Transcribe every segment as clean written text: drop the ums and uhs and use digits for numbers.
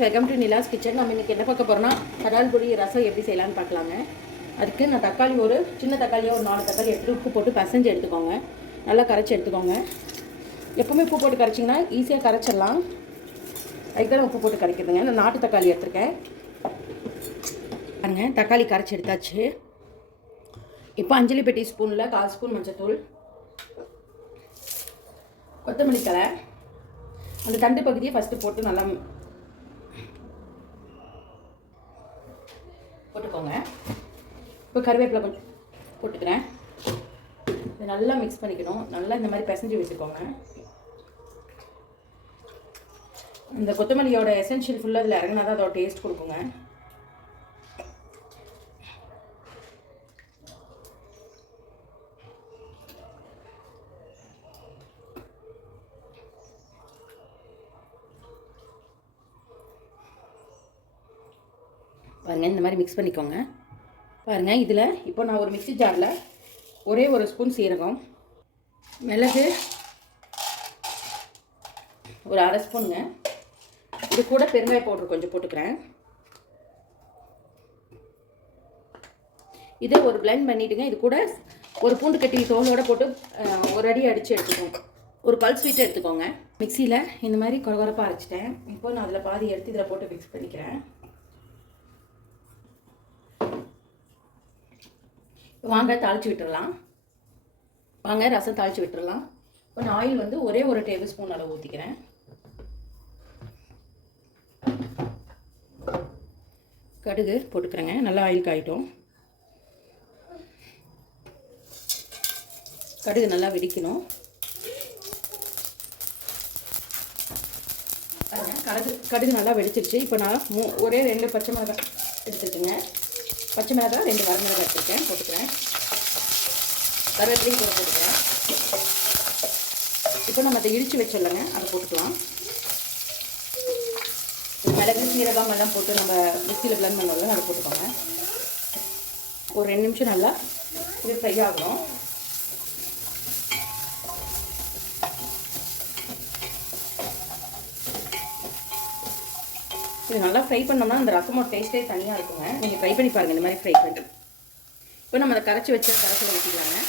Welcome to Nila's kitchen. நம்ம இன்றைக்கி என்ன பார்க்க போகிறோம்னா தக்காளி பொடி ரசம் எப்படி செய்யலான்னு பார்க்கலாங்க. அதுக்கு நான் தக்காளி ஒரு சின்ன தக்காளியாக ஒரு 4 தக்காளி எடுத்து உப்பு போட்டு பசைஞ்சு எடுத்துக்கோங்க. நல்லா கரைச்சி எடுத்துக்கோங்க. எப்போவுமே உப்பு போட்டு கரைச்சிங்கன்னா ஈஸியாக கரைச்சிடலாம். அதுக்கு தான் உப்பு போட்டு கரைக்கிறதுங்க. நான் நாட்டு தக்காளி எடுத்துருக்கேன் பாருங்க. தக்காளி கரைச்சி எடுத்தாச்சு. இப்போ அஞ்சலி பெட்டி ஸ்பூனில் 1/4 ஸ்பூன் மஞ்சத்தூள், கொத்தமல்லி தழை, அந்த தண்டு பகுதியை ஃபஸ்ட்டு போட்டு நல்லா போட்டுக்கோங்க. இப்போ கருவேப்பிலை கொஞ்சம் போட்டுக்கிறேன். இதை நல்லா மிக்ஸ் பண்ணிக்கணும். நல்லா இந்த மாதிரி பிசைஞ்சு வச்சுக்கோங்க. இந்த கொத்தமல்லியோட எசென்ஷியல் ஃபுல்லாக இதில் இறங்கினா தான் அதோட டேஸ்ட் கொடுக்குங்க. பாருங்கள், இந்த மாதிரி மிக்ஸ் பண்ணிக்கோங்க. பாருங்கள், இதில் இப்போ நான் ஒரு மிக்ஸி ஜாரில் ஒரே ஒரு ஸ்பூன் சீரகம், மிளகு ஒரு 1/2 ஸ்பூனுங்க, இது கூட பெருங்காய பவுடர் கொஞ்சம் போட்டுக்கிறேன். இதை ஒரு பிளெண்ட் பண்ணிவிடுங்க. இது கூட ஒரு பூண்டு கட்டி தோலோடு போட்டு ஒரு அடி அடித்து எடுத்துக்கோங்க. ஒரு பல்ஸ் ஸ்வீட்டை எடுத்துக்கோங்க. மிக்சியில் இந்த மாதிரி கொரகொரப்பாக அரைச்சிட்டேன். இப்போ நான் அதில் பாதி எடுத்து இதில் போட்டு மிக்ஸ் பண்ணிக்கிறேன். வாங்க தாளித்து விட்டுடலாம். வாங்க ரசம் தாளித்து விட்டுடலாம். இப்போ நான் ஆயில் வந்து ஒரே ஒரு டேபிள் ஸ்பூன் அளவு ஊற்றிக்கிறேன். கடுகு போட்டுக்கிறேங்க. நல்லா ஆயில் காயிட்டும். கடுகு நல்லா வெடிக்கணும். கடுகு நல்லா வெடிச்சிருச்சு. இப்போ நான் ஒரே 2 பச்சை மிளகாய் எடுத்துட்டுங்க. பச்சை மிளகாய் 2 வரமிளகாய் எடுத்துருக்கேன், போட்டுக்கிறேன். கருவேப்பிலையும் கூட போட்டுக்கிறேன். இப்போ நம்ம அதை இடித்து வச்சிடலாங்க, அதை போட்டுக்கலாம். மிளகு சீரகம் எல்லாம் போட்டு நம்ம மிக்சியில் பிளெண்ட் பண்ணோம்ல, அதை போட்டுக்கோங்க. ஒரு 2 நிமிஷம் நல்லா இது ஃப்ரை ஆகணும். இது நல்லா ஃப்ரை பண்ணோம்னா அந்த ரசமோட டேஸ்ட்டே தனியாக இருக்குங்க. நீங்கள் ட்ரை பண்ணி பாருங்கள் இந்த மாதிரி ஃப்ரை பண்ணிட்டு. இப்போ நம்ம அதை கரைச்சி வச்சு கரைச்சில் ஊற்றிக்கலாங்க.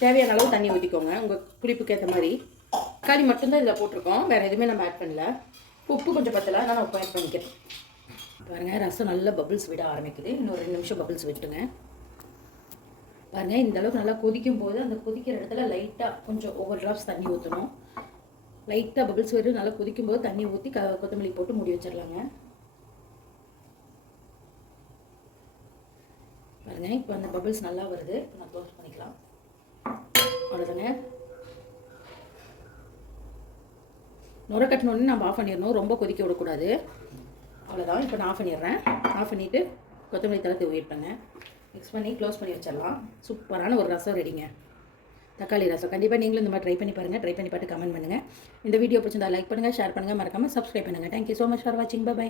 தேவையான அளவு தண்ணி ஊற்றிக்கோங்க, உங்கள் புளிப்புக்கு ஏற்ற மாதிரி. தக்காளி மட்டும்தான் இதில் போட்டிருக்கோம், வேறு எதுவுமே நம்ம ஆட் பண்ணல. உப்பு கொஞ்சம் பத்தலை, நான் உப்பு ஆட் பண்ணிக்கிறேன். பாருங்கள், ரசம் நல்லா பபிள்ஸ் விட ஆரம்பிக்குது. இன்னும் 2 நிமிஷம் பபிள்ஸ் விட்டுங்க. பாருங்கள், இந்த அளவுக்கு நல்லா கொதிக்கும் போது அந்த கொதிக்கிற இடத்துல லைட்டாக கொஞ்சம் ஓவர் ட்ராப்ஸ் தண்ணி ஊற்றணும். லைட்டாக பபிள்ஸ் வரும். நல்லா கொதிக்கும் போது தண்ணி ஊற்றி கொத்தமல்லி போட்டு மூடி வச்சிடலாங்க. பாருங்கள், இப்போ அந்த பபிள்ஸ் நல்லா வருது. இப்போ நான் க்ளோஸ் பண்ணிக்கலாம். அவ்வளோதாங்க. நுர கட்டினோடனே நம்ம ஆஃப் பண்ணிடணும், ரொம்ப கொதிக்க விடக்கூடாது. அவ்வளோதான். இப்போ நான் ஆஃப் பண்ணிடுறேன். ஆஃப் பண்ணிவிட்டு கொத்தமல்லி தலை தூவிட்டேங்க. மிக்ஸ் பண்ணி க்ளோஸ் பண்ணி வச்சிடலாம். சூப்பரான ஒரு ரசம் ரெடிங்க, தக்காளி ரசம். கண்டிப்பாக நீங்களும் இந்த மாதிரி ட்ரை பண்ணி பாருங்கள். ட்ரை பண்ணி பார்த்து கமெண்ட் பண்ணுங்கள். இந்த வீடியோ பிடிச்சிருந்தா லைக் பண்ணுங்கள், ஷேர் பண்ணுங்கள், மறக்காமல் சப்ஸ்கிரைப் பண்ணுங்கள். தேங்க்யூ ஸோ மச் ஃபார் வாட்சிங். பை.